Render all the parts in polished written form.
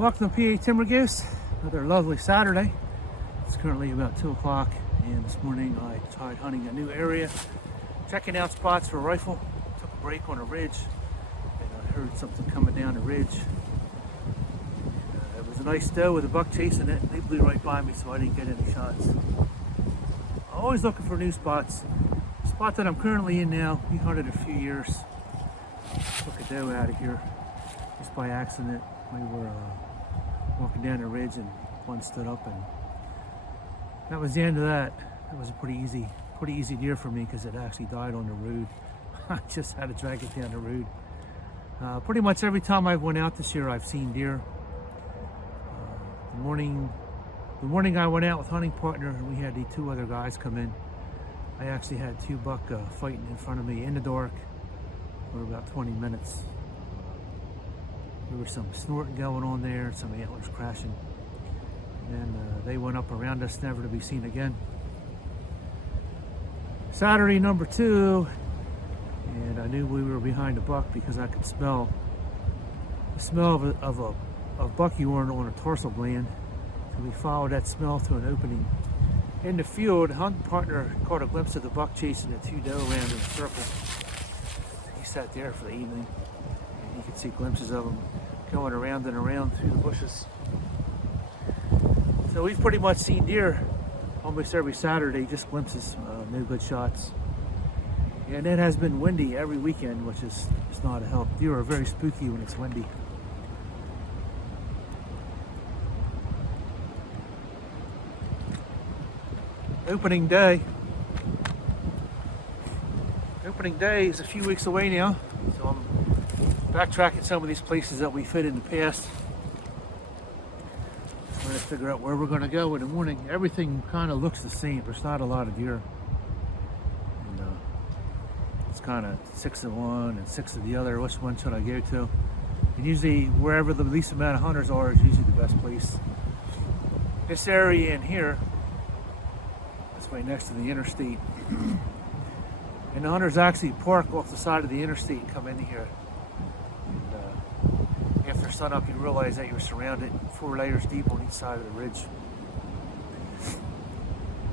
Welcome to PA Timber Goose. Another lovely Saturday. It's currently about 2 o'clock, and this morning I tried hunting a new area, checking out spots for a rifle. Took a break on a ridge, and I heard something coming down the ridge. It was a nice doe with a buck chasing it. They blew right by me, so I didn't get any shots. I'm always looking for new spots. The spot that I'm currently in now, we hunted a few years. Took a doe out of here just by accident. We were walking down the ridge and one stood up, and that was the end of that. It was a pretty easy deer for me because it actually died on the road. I just had to drag it down the road. Pretty much every time I went out this year, I've seen deer. The morning I went out with hunting partner, and we had the two other guys come in. I actually had two buck fighting in front of me in the dark for about 20 minutes. There was some snorting going on there, some antlers crashing. And then they went up around us, never to be seen again. Saturday, number 2, and I knew we were behind a buck because I could smell the smell of buck urine on a tarsal gland. So we followed that smell to an opening in the field. Hunting partner caught a glimpse of the buck chasing the two doe around in a circle. He sat there for the evening, and you could see glimpses of him going around and around through the bushes. So we've pretty much seen deer almost every Saturday, just glimpses, no good shots. And it has been windy every weekend, which is not a help. Deer are very spooky when it's windy. Opening day is a few weeks away now, so I'm backtracking some of these places that we fit in the past. Trying to figure out where we're going to go in the morning. Everything kind of looks the same. There's not a lot of deer. And, it's kind of 6 of one and 6 of the other. Which one should I go to? And usually wherever the least amount of hunters are is usually the best place. This area in here, that's right next to the interstate. And the hunters actually park off the side of the interstate and come into here. And after sunup, you realize that you're surrounded 4 layers deep on each side of the ridge.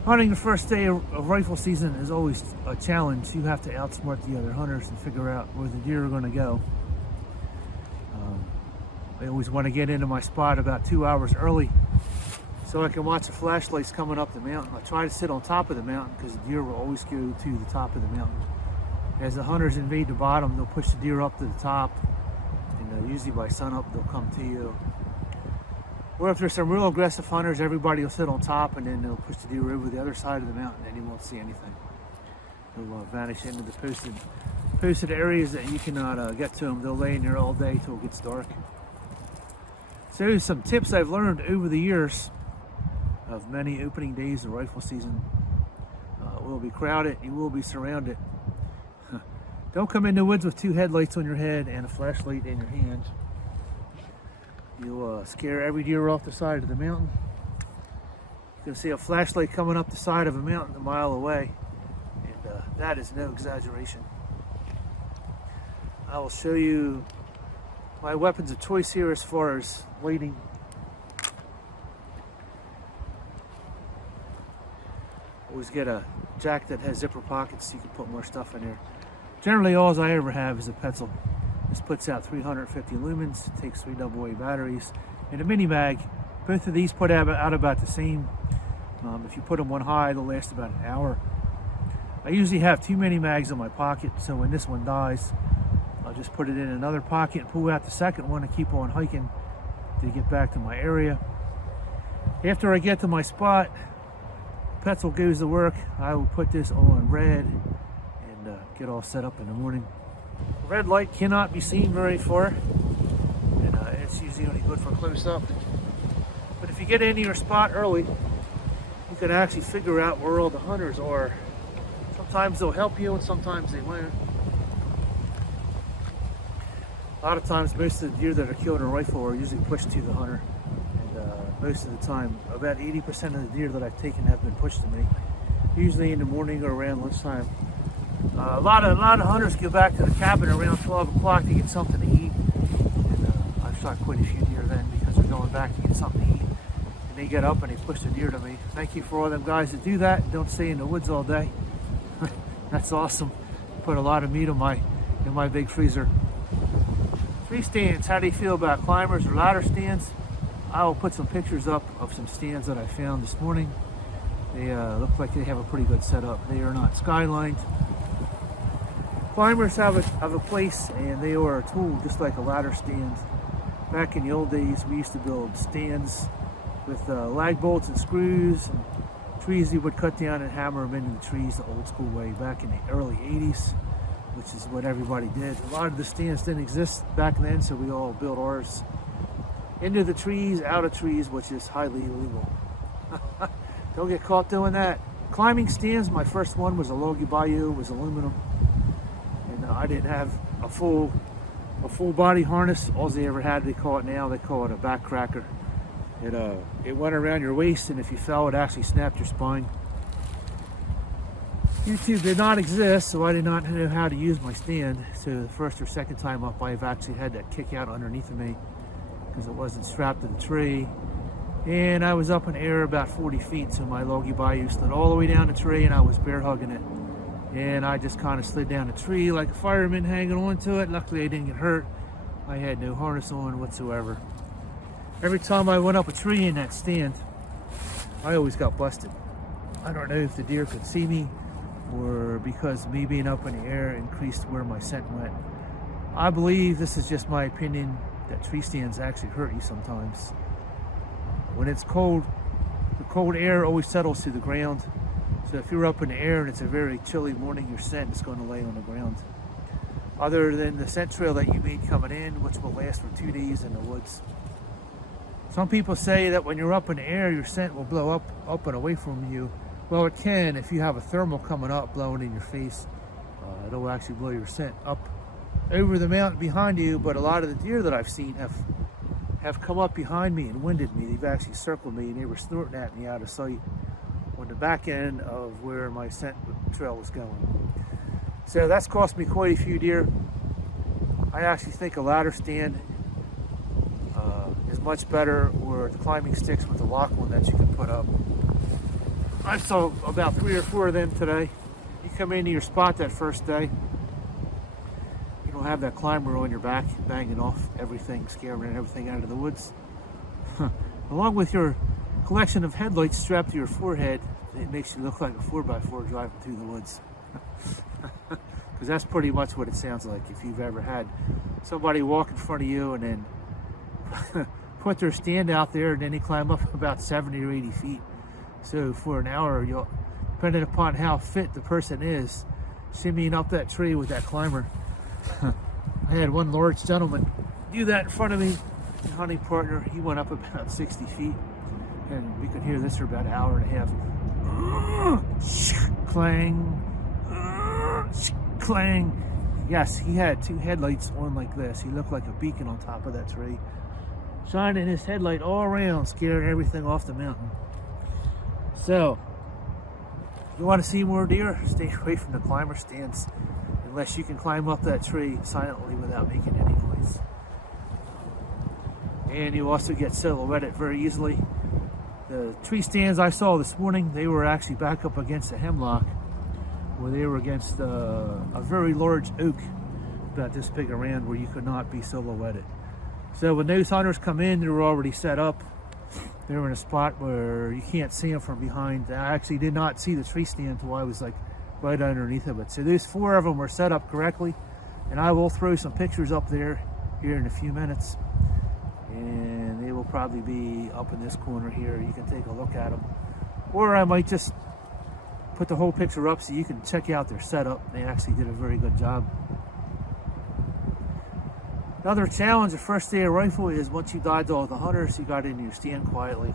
Hunting the first day of rifle season is always a challenge. You have to outsmart the other hunters and figure out where the deer are going to go. I always want to get into my spot about 2 hours early so I can watch the flashlights coming up the mountain. I try to sit on top of the mountain because the deer will always go to the top of the mountain. As the hunters invade the bottom, they'll push the deer up to the top, and usually by sunup they'll come to you. Or if there's some real aggressive hunters, everybody will sit on top, and then they'll push the deer over the other side of the mountain, and you won't see anything. They'll vanish into the posted areas that you cannot get to them. They'll lay in there all day till it gets dark. So some tips I've learned over the years of many opening days of rifle season. It will be crowded, you will be surrounded. Don't come in the woods with 2 headlights on your head and a flashlight in your hand. You'll scare every deer off the side of the mountain. You can see a flashlight coming up the side of a mountain a mile away, and that is no exaggeration. I will show you my weapons of choice here as far as lighting. Always get a jack that has zipper pockets so you can put more stuff in there. Generally, all I ever have is a Petzl. This puts out 350 lumens, takes 3 AA batteries, and a mini mag. Both of these put out about the same. If you put them on high, they'll last about an hour. I usually have 2 mini mags in my pocket, so when this one dies, I'll just put it in another pocket and pull out the second one and keep on hiking to get back to my area. After I get to my spot, Petzl goes to work. I will put this on red and get all set up in the morning. Red light cannot be seen very far, and it's usually only good for close up. But if you get into your spot early, you can actually figure out where all the hunters are. Sometimes they'll help you and sometimes they won't. A lot of times most of the deer that are killed in a rifle are usually pushed to the hunter. Most of the time, about 80% of the deer that I've taken have been pushed to me, usually in the morning or around lunchtime. A lot of hunters go back to the cabin around 12 o'clock to get something to eat, and I've shot quite a few deer then because are going back to get something to eat. And they get up and they push the deer to me. Thank you for all them guys that do that. Don't stay in the woods all day. That's awesome. Put a lot of meat in my big freezer. Tree stands, how do you feel about climbers or ladder stands? I will put some pictures up of some stands that I found this morning. They look like they have a pretty good setup. They are not skylined. Climbers have a place, and they are a tool just like a ladder stand. Back in the old days, we used to build stands with lag bolts and screws, and trees you would cut down and hammer them into the trees the old school way back in the early 80s, which is what everybody did. A lot of the stands didn't exist back then, so we all built ours into the trees, out of trees, which is highly illegal. Don't get caught doing that. Climbing stands, my first one was a Logie Bayou, it was aluminum, and I didn't have a full body harness. All they ever had, they call it a back cracker. It went around your waist, and if you fell, it actually snapped your spine. YouTube did not exist, so I did not know how to use my stand. So the first or second time up, I've actually had that kick out underneath of me because it wasn't strapped to the tree. And I was up in the air about 40 feet, so my Logie Bayou slid all the way down the tree, and I was bear hugging it. And I just kind of slid down the tree like a fireman hanging on to it. Luckily, I didn't get hurt. I had no harness on whatsoever. Every time I went up a tree in that stand, I always got busted. I don't know if the deer could see me or because me being up in the air increased where my scent went. I believe, this is just my opinion, that tree stands actually hurt you sometimes. When it's cold, the cold air always settles to the ground. So if you're up in the air and it's a very chilly morning, your scent is going to lay on the ground. Other than the scent trail that you made coming in, which will last for 2 days in the woods. Some people say that when you're up in the air, your scent will blow up and away from you. Well, it can if you have a thermal coming up blowing in your face. It'll actually blow your scent up over the mountain behind you. But a lot of the deer that I've seen have come up behind me and winded me. They've actually circled me, and they were snorting at me out of sight on the back end of where my scent trail was going. So that's cost me quite a few deer. I actually think a ladder stand is much better, or the climbing sticks with the lock one that you can put up. I saw about 3 or 4 of them today. You come into your spot that first day, you don't have that climber on your back banging off everything, scaring everything out of the woods. Along with your collection of headlights strapped to your forehead, it makes you look like a 4x4 driving through the woods. Because that's pretty much what it sounds like if you've ever had somebody walk in front of you and then put their stand out there, and then they climb up about 70 or 80 feet. So for an hour, you'll, depending upon how fit the person is, shimmying up that tree with that climber. I had one large gentleman do that in front of me. The hunting partner, he went up about 60 feet, and we could hear this for about an hour and a half. Clang, clang. Yes, he had 2 headlights on like this. He looked like a beacon on top of that tree, shining his headlight all around, scaring everything off the mountain. So, if you want to see more deer, stay away from the climber stands, unless you can climb up that tree silently without making any noise. And you also get silhouetted very easily. The tree stands I saw this morning, they were actually back up against a hemlock, where they were against a very large oak, about this big around, where you could not be silhouetted. So when those hunters come in, they were already set up. They were in a spot where you can't see them from behind. I actually did not see the tree stand until I was like right underneath of it. So those 4 of them were set up correctly, and I will throw some pictures up there here in a few minutes. And they will probably be up in this corner here. You can take a look at them. Or I might just put the whole picture up so you can check out their setup. They actually did a very good job. Another challenge the first day of rifle is once you dodge all the hunters, you got into your stand quietly.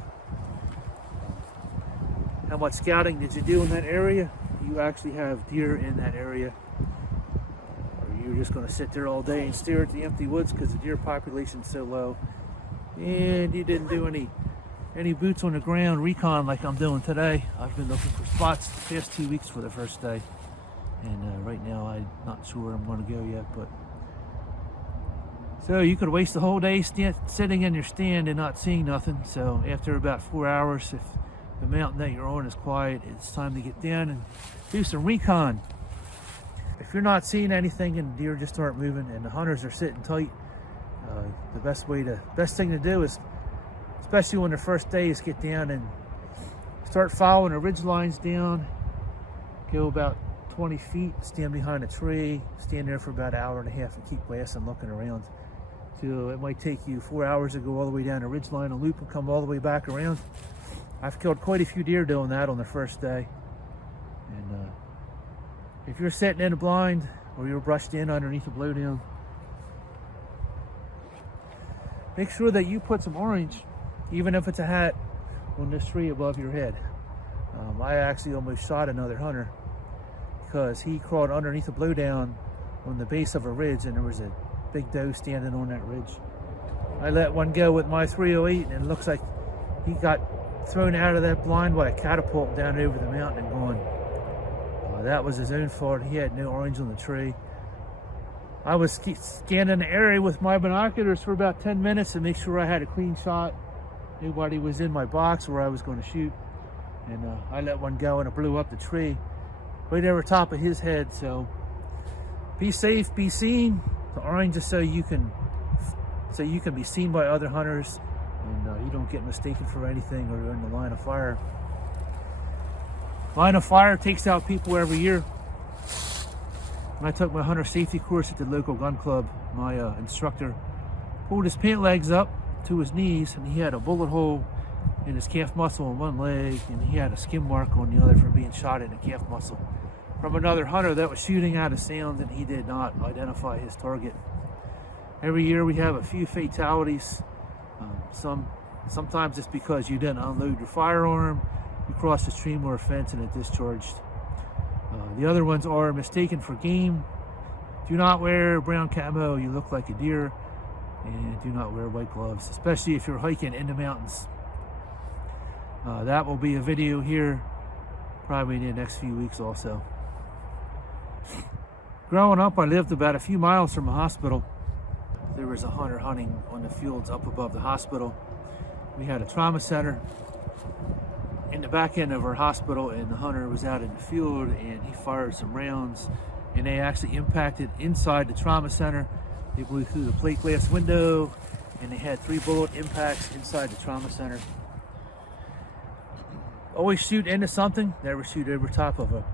How much scouting did you do in that area? You actually have deer in that area. Or you're just going to sit there all day and stare at the empty woods because the deer population's so low. And you didn't do any boots on the ground recon like I'm doing today. I've been looking for spots the past 2 weeks for the first day. And right now I'm not sure where I'm going to go yet, but So you could waste the whole day sitting in your stand and not seeing nothing. So after about 4 hours, if the mountain that you're on is quiet, it's time to get down and do some recon. If you're not seeing anything and deer just aren't moving and the hunters are sitting tight, the best thing to do is, especially on the first day, is get down and start following the ridge lines down. Go about 20 feet, stand behind a tree, stand there for about an hour and a half and keep glassing, looking around. So it might take you 4 hours to go all the way down the ridge line and loop and come all the way back around. I've killed quite a few deer doing that on the first day. And if you're sitting in a blind or you're brushed in underneath a blowdown, make sure that you put some orange, even if it's a hat, on this tree above your head. I actually almost shot another hunter because he crawled underneath a blowdown on the base of a ridge, and there was a big doe standing on that ridge. I let one go with my 308, and it looks like he got thrown out of that blind by a catapult down over the mountain and gone. That was his own fault. He had no orange on the tree. I was scanning the area with my binoculars for about 10 minutes to make sure I had a clean shot. Nobody was in my box where I was going to shoot. And I let one go and it blew up the tree right over top of his head. So be safe, be seen. The orange is so you can be seen by other hunters and you don't get mistaken for anything or you're in the line of fire. Line of fire takes out people every year. When I took my hunter safety course at the local gun club, my instructor pulled his pant legs up to his knees and he had a bullet hole in his calf muscle on one leg and he had a skin mark on the other from being shot in the calf muscle from another hunter that was shooting out of sound, and he did not identify his target. Every year we have a few fatalities. Sometimes it's because you didn't unload your firearm, you crossed a stream or a fence and it discharged. The other ones are mistaken for game. Do not wear brown camo, you look like a deer. And do not wear white gloves, especially if you're hiking in the mountains. That will be a video here probably in the next few weeks also. Growing up, I lived about a few miles from a hospital. There was a hunter hunting on the fields up above the hospital. We had a trauma center in the back end of our hospital, and the hunter was out in the field and he fired some rounds and they actually impacted inside the trauma center. They blew through the plate glass window and they had 3 bullet impacts inside the trauma center. Always shoot into something, never shoot over top of a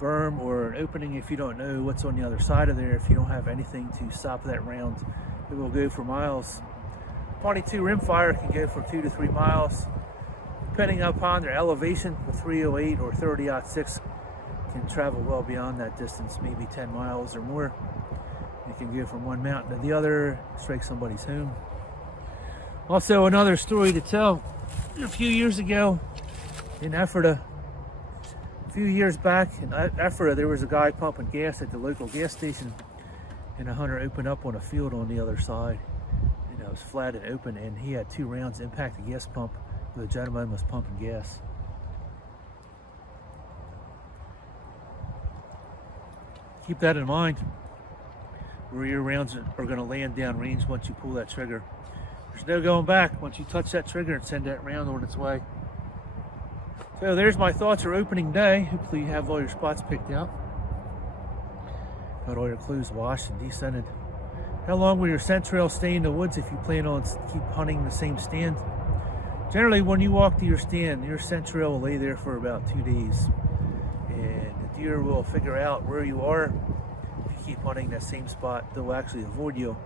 berm or an opening if you don't know what's on the other side of there. If you don't have anything to stop that round, it will go for miles. 22 rimfire can go for 2 to 3 miles. Depending upon their elevation, the 308 or 30-06 can travel well beyond that distance, maybe 10 miles or more. It can go from one mountain to the other, strike somebody's home. Also, another story to tell. A few years ago in Ephrata, a few years back in Ephrata, there was a guy pumping gas at the local gas station, and a hunter opened up on a field on the other side. And it was flat and open, and he had 2 rounds impact the gas pump where the gentleman was pumping gas. Keep that in mind, where your rounds are going to land down range once you pull that trigger. There's no going back once you touch that trigger and send that round on its way. So there's my thoughts for opening day. Hopefully you have all your spots picked out. Got all your clues washed and descended. How long will your scent trail stay in the woods if you plan on keep hunting the same stand? Generally, when you walk to your stand, your scent trail will lay there for about 2 days. And the deer will figure out where you are. If you keep hunting that same spot, they'll actually avoid you.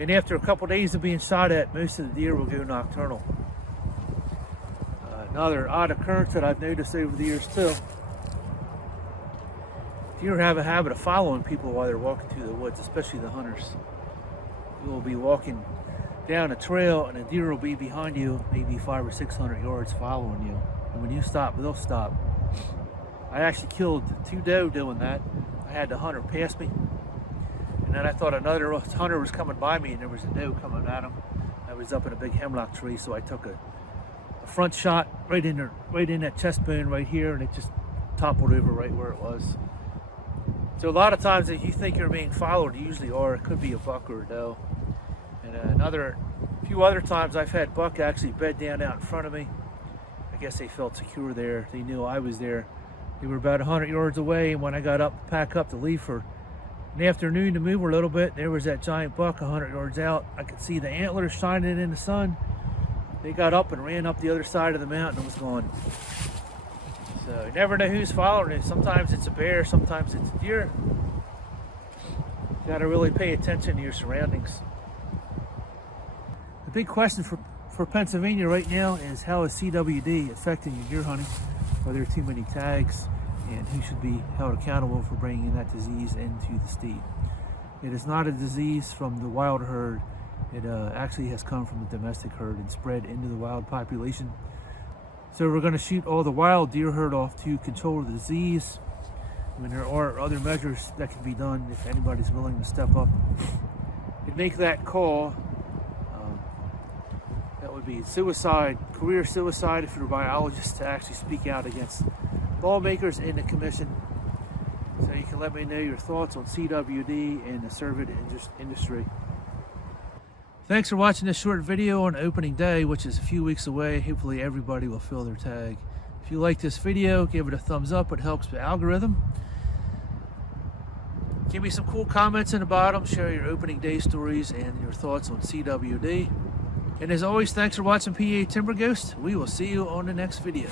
And after a couple days of being shot at, most of the deer will go nocturnal. Another odd occurrence that I've noticed over the years too. Deer have a habit of following people while they're walking through the woods, especially the hunters. You will be walking down a trail and a deer will be behind you, maybe 500 or 600 yards following you. And when you stop, they'll stop. I actually killed 2 doe doing that. I had the hunter pass me, and then I thought another hunter was coming by me, and there was a doe coming at him. I was up in a big hemlock tree, so I took a front shot right in that chest bone right here, and it just toppled over right where it was. So a lot of times if you think you're being followed, you usually are. It could be a buck or a doe. And a few other times I've had buck actually bed down out in front of me. I guess they felt secure there. They knew I was there. They were about 100 yards away, and when I got up, pack up to leave for an afternoon to move a little bit, there was that giant buck 100 yards out. I could see the antlers shining in the sun. They got up and ran up the other side of the mountain and was gone. So you never know who's following it. Sometimes it's a bear, sometimes it's a deer. You got to really pay attention to your surroundings. The big question for Pennsylvania right now is, how is CWD affecting your deer hunting? Are there too many tags? And who should be held accountable for bringing that disease into the state? It is not a disease from the wild herd. It actually has come from the domestic herd and spread into the wild population. So we're going to shoot all the wild deer herd off to control the disease. I mean, there are other measures that can be done if anybody's willing to step up and make that call. That would be suicide, career suicide, if you're a biologist, to actually speak out against lawmakers in the commission. So you can let me know your thoughts on CWD and the cervid industry. Thanks for watching this short video on opening day, which is a few weeks away. Hopefully everybody will fill their tag. If you like this video, give it a thumbs up. It helps the algorithm. Give me some cool comments in the bottom. Share your opening day stories and your thoughts on CWD. And as always, thanks for watching PA Timber Ghost. We will see you on the next video.